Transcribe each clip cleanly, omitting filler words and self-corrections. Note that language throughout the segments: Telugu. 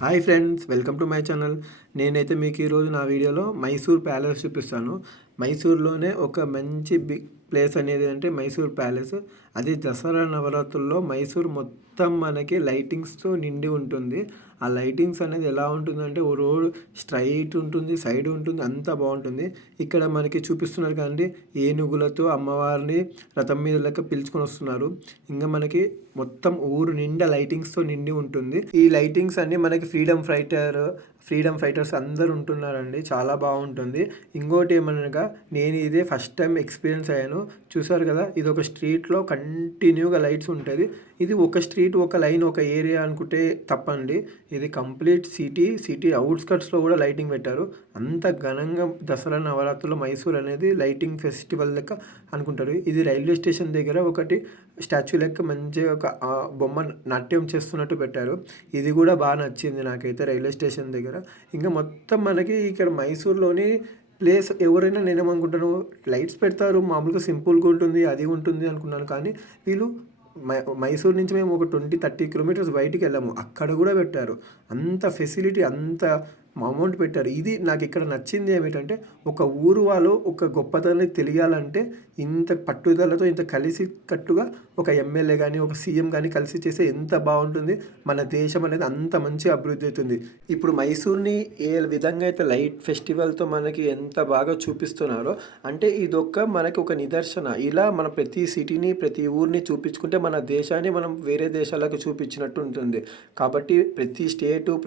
Hi friends, welcome to my channel. నేనైతే మీకు ఈరోజు నా వీడియోలో మైసూర్ ప్యాలెస్ చూపిస్తాను. మైసూర్లోనే ఒక మంచి బిగ్ ప్లేస్ అనేది అంటే మైసూర్ ప్యాలెస్. అది దసరా నవరాత్రుల్లో మైసూర్ మొత్తం మనకి లైటింగ్స్తో నిండి ఉంటుంది. ఆ లైటింగ్స్ అనేది ఎలా ఉంటుందంటే ఓ రోడ్ స్ట్రైట్ ఉంటుంది, సైడ్ ఉంటుంది, అంతా బాగుంటుంది. ఇక్కడ మనకి చూపిస్తున్నారు కదండి, ఏనుగులతో అమ్మవారిని రథం మీద లెక్క పిలుచుకొని వస్తున్నారు. ఇంకా మనకి మొత్తం ఊరు నిండా లైటింగ్స్తో నిండి ఉంటుంది. ఈ లైటింగ్స్ అన్నీ మనకి ఫ్రీడమ్ ఫైటర్స్ అందరు ఉంటున్నారండి. చాలా బాగుంటుంది. ఇంకోటి ఏమనగా నేను ఇదే ఫస్ట్ టైం ఎక్స్పీరియన్స్ అయ్యాను. చూసారు కదా, ఇది ఒక స్ట్రీట్లో కంటిన్యూగా లైట్స్ ఉంటుంది. ఇది ఒక స్ట్రీట్, ఒక లైన్, ఒక ఏరియా అనుకుంటే తప్పండి. ఇది కంప్లీట్ సిటీ అవుట్స్కట్స్లో కూడా లైటింగ్ పెట్టారు. అంత ఘనంగా దసరా నవరాత్రులు మైసూర్ అనేది లైటింగ్ ఫెస్టివల్ లెక్క అనుకుంటారు. ఇది రైల్వే స్టేషన్ దగ్గర ఒకటి స్టాచ్యూ లెక్క మంచిగా ఒక బొమ్మ నాట్యం చేస్తున్నట్టు పెట్టారు. ఇది కూడా బాగా నచ్చింది నాకైతే రైల్వే స్టేషన్ దగ్గర. ఇంకా మొత్తం మనకి ఇక్కడ మైసూర్లోని ప్లేస్ ఎవరైనా నేనేమనుకుంటాను, లైట్స్ పెడతారు మామూలుగా సింపుల్గా ఉంటుంది, అది ఉంటుంది అనుకున్నాను. కానీ వీళ్ళు మైసూర్ నుంచి మేము ఒక 20-30 కిలోమీటర్స్ బయటికి వెళ్ళాము, అక్కడ కూడా పెట్టారు. అంత ఫెసిలిటీ, అంత అమౌంట్ పెట్టారు. ఇది నాకు ఇక్కడ నచ్చింది ఏమిటంటే, ఒక ఊరు వాళ్ళు ఒక గొప్పతనాన్ని తెలియాలంటే ఇంత పట్టుదలతో, ఇంత కలిసి కట్టుగా ఒక ఎమ్మెల్యే కానీ ఒక సీఎం కానీ కలిసి చేస్తే ఎంత బాగుంటుంది. మన దేశం అనేది అంత మంచి అభివృద్ధి అవుతుంది. ఇప్పుడు మైసూర్ని ఏ విధంగా అయితే లైట్ ఫెస్టివల్తో మనకి ఎంత బాగా చూపిస్తున్నారో, అంటే ఇదొక్క మనకి ఒక నిదర్శన. ఇలా మన ప్రతి సిటీని, ప్రతి ఊరిని చూపించుకుంటే మన దేశాన్ని మనం వేరే దేశాలకు చూపించినట్టు ఉంటుంది. కాబట్టి ప్రతి స్టేటు,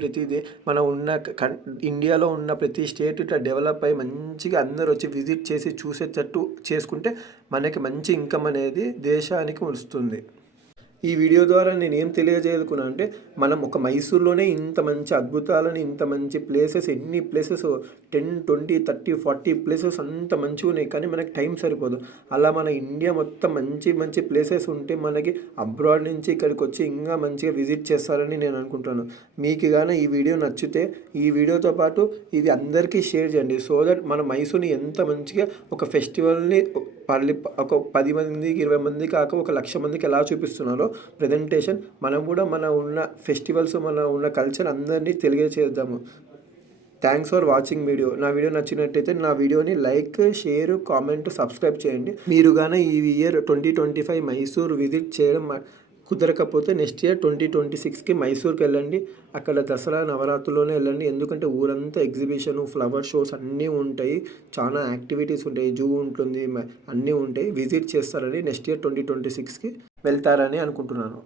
మనం ఉన్న ఇండియాలో ఉన్న ప్రతి స్టేట్ ఇట్లా డెవలప్ అయ్యి మంచిగా అందరూ వచ్చి విజిట్ చేసి చూసేటట్టు చేసుకుంటే మనకి మంచి ఇన్కమ్ అనేది దేశానికి వస్తుంది. ఈ వీడియో ద్వారా నేను ఏం తెలియజేయాలనుకున్నా అంటే, మనం ఒక మైసూర్లోనే ఇంత మంచి అద్భుతాలని, ఇంత మంచి ప్లేసెస్, ఎన్ని ప్లేసెస్ 10, 20, 30, 40 ప్లేసెస్ అంత మంచిగా ఉన్నాయి. కానీ మనకి టైం సరిపోదు. అలా మన ఇండియా మొత్తం మంచి మంచి ప్లేసెస్ ఉంటే మనకి అబ్రాడ్ నుంచి ఇక్కడికి వచ్చి ఇంకా మంచిగా విజిట్ చేస్తారని నేను అనుకుంటాను. మీకు కానీ ఈ వీడియో నచ్చితే ఈ వీడియోతో పాటు ఇది అందరికీ షేర్ చేయండి. సో దట్ మన మైసూర్ని ఎంత మంచిగా ఒక ఫెస్టివల్ని ఒక 10 మందికి, 20 మంది కాక ఒక 1,00,000 మందికి ఎలా చూపిస్తున్నారో ప్రజెంటేషన్, మనం కూడా మన ఉన్న ఫెస్టివల్స్, మన ఉన్న కల్చర్ అందరినీ తెలియజేద్దాము. Thanks for watching video. నా వీడియో నచ్చినట్టయితే నా వీడియోని లైక్, షేర్, కామెంట్, సబ్స్క్రైబ్ చేయండి. మీరు కానీ ఈ ఇయర్ 2025 మైసూర్ విజిట్ చేయడం కుదరకపోతే నెక్స్ట్ ఇయర్ 2026కి మైసూర్కి వెళ్ళండి. అక్కడ దసరా నవరాత్రుల్లోనే వెళ్ళండి. ఎందుకంటే ఊరంతా ఎగ్జిబిషన్, ఫ్లవర్ షోస్ అన్నీ ఉంటాయి, చాలా యాక్టివిటీస్ ఉంటాయి, జూ ఉంటుంది, అన్నీ ఉంటాయి. విజిట్ చేస్తారని నెక్స్ట్ ఇయర్ 2026కి వెళ్తారని అనుకుంటున్నాను.